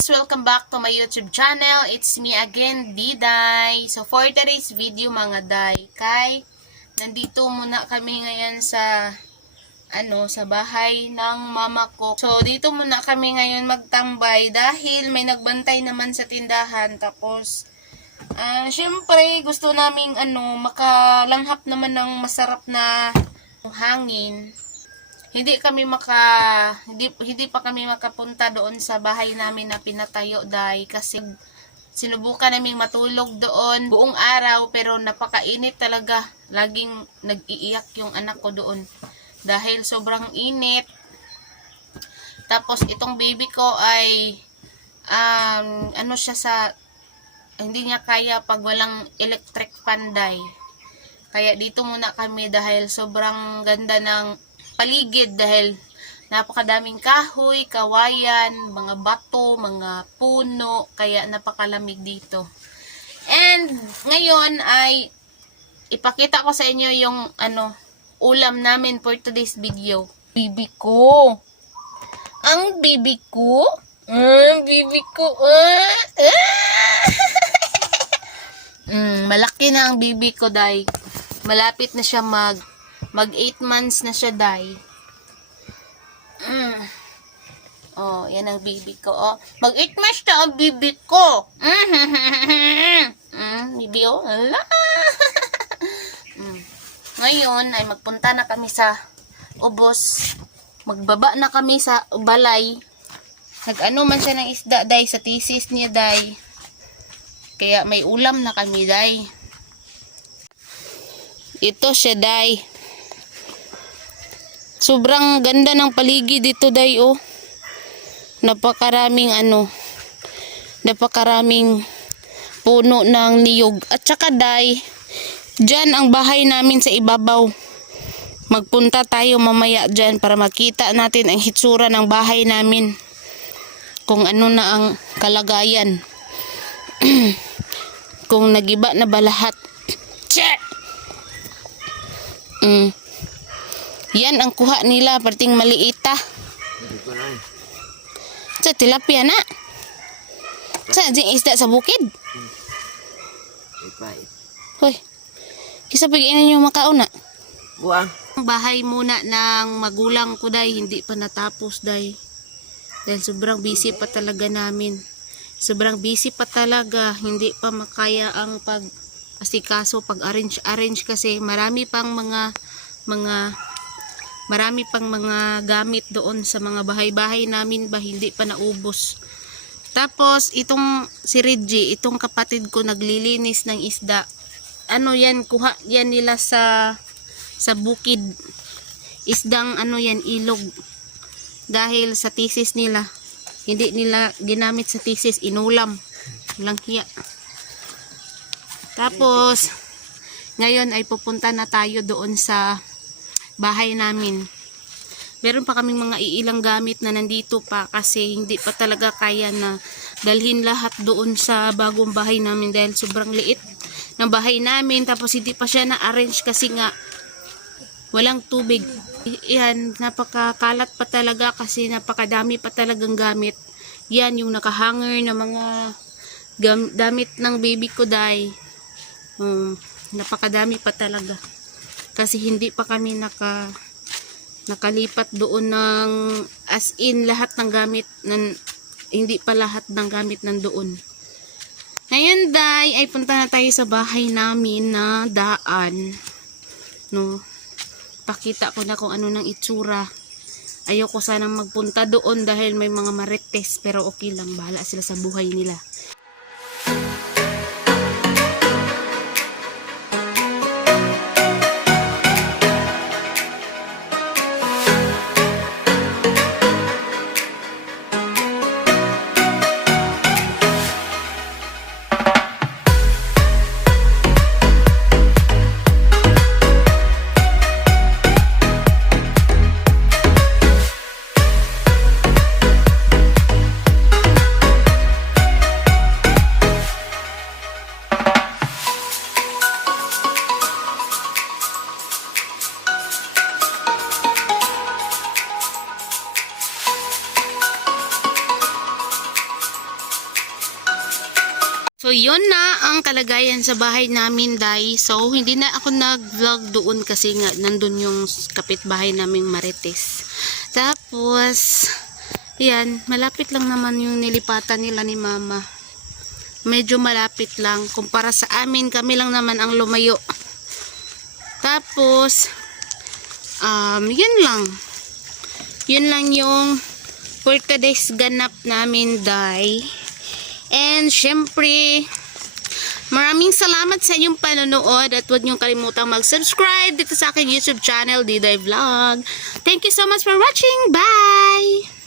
guys! Welcome back to my YouTube channel. It's me again, Diday. So for today's video mga day, nandito muna kami ngayon sa sa bahay ng mama ko. So dito muna kami ngayon magtambay dahil may nagbantay naman sa tindahan. Tapos syempre gusto naming makalanghap naman ng masarap na hangin. Hindi pa kami makapunta doon sa bahay namin na pinatayo dahil kasi sinubukan naming matulog doon buong araw pero napakainit talaga. Laging nag-iiyak yung anak ko doon dahil sobrang init. Tapos itong baby ko ay hindi niya kaya pag walang electric fan dahil. Kaya dito muna kami dahil sobrang ganda ng paligid dahil napakadaming kahoy, kawayan, mga bato, mga puno, kaya napakalamig dito. And ngayon ay ipakita ko sa inyo yung ulam namin for today's video. Bibi ko. Ang bibi ko. Bibi ko. Malaki na ang bibi ko dahil malapit na siya mag 8 months na siya dahil. Oh, yan ang bibi ko. Oh, mag 8 months na ang bibi ko. Bibi oh. Ngayon ay magpunta na kami sa ubos. Magbaba na kami sa balay. Nag-ano man siya ng isda dahil sa thesis niya dahil. Kaya may ulam na kami dahil. Ito siya dahil. Sobrang ganda ng paligid dito day oh. Napakaraming puno ng niyog. At saka day, dyan ang bahay namin sa ibabaw. Magpunta tayo mamaya dyan para makita natin ang hitsura ng bahay namin. Kung ano na ang kalagayan. Kung nagiba na ba lahat. Yan ang kuha nila, parting maliita. Sa tilapia na. Sa ding isda sa bukid. Hoy. Kisa pag-inan nyo makauna. Buang. Bahay muna ng magulang ko dahil hindi pa natapos dahil sobrang busy pa talaga namin. Sobrang busy pa talaga. Hindi pa makaya ang pag-asikaso, pag-arrange kasi marami pang mga gamit doon sa mga bahay-bahay namin ba hindi pa naubos. Tapos itong si Reggie, itong kapatid ko naglilinis ng isda. Yan, kuha yan nila sa bukid. Isdang ilog. Dahil sa thesis nila, hindi nila ginamit sa thesis, inulam. Walang hiya. Tapos ngayon ay pupunta na tayo doon sa bahay namin. Meron pa kaming mga iilang gamit na nandito pa kasi hindi pa talaga kaya na dalhin lahat doon sa bagong bahay namin dahil sobrang liit ng bahay namin. Tapos hindi pa siya na-arrange kasi nga walang tubig. Yan, napakakalat pa talaga kasi napakadami pa talagang gamit. Yan yung nakahanger na mga damit ng baby ko dahil napakadami pa talaga. Kasi hindi pa kami nakalipat doon ng as in lahat ng gamit hindi pa lahat ng gamit nandoon. Ngayon day ay punta na tayo sa bahay namin na daan. Pakita ko na kung ano ng itsura. Ayoko sanang magpunta doon dahil may mga marites pero okay lang, bahala sila sa buhay nila. So, yun na ang kalagayan sa bahay namin, Day. So, hindi na ako nag-vlog doon kasi nga nandun yung kapitbahay naming Marites. Tapos, yan, malapit lang naman yung nilipatan nila ni Mama. Medyo malapit lang. Kumpara sa amin, kami lang naman ang lumayo. Tapos, yun lang. Yun lang yung for today's ganap namin, Day. And syempre, maraming salamat sa inyong panonood at huwag niyong kalimutang mag-subscribe dito sa aking YouTube channel, Diday Vlog. Thank you so much for watching. Bye!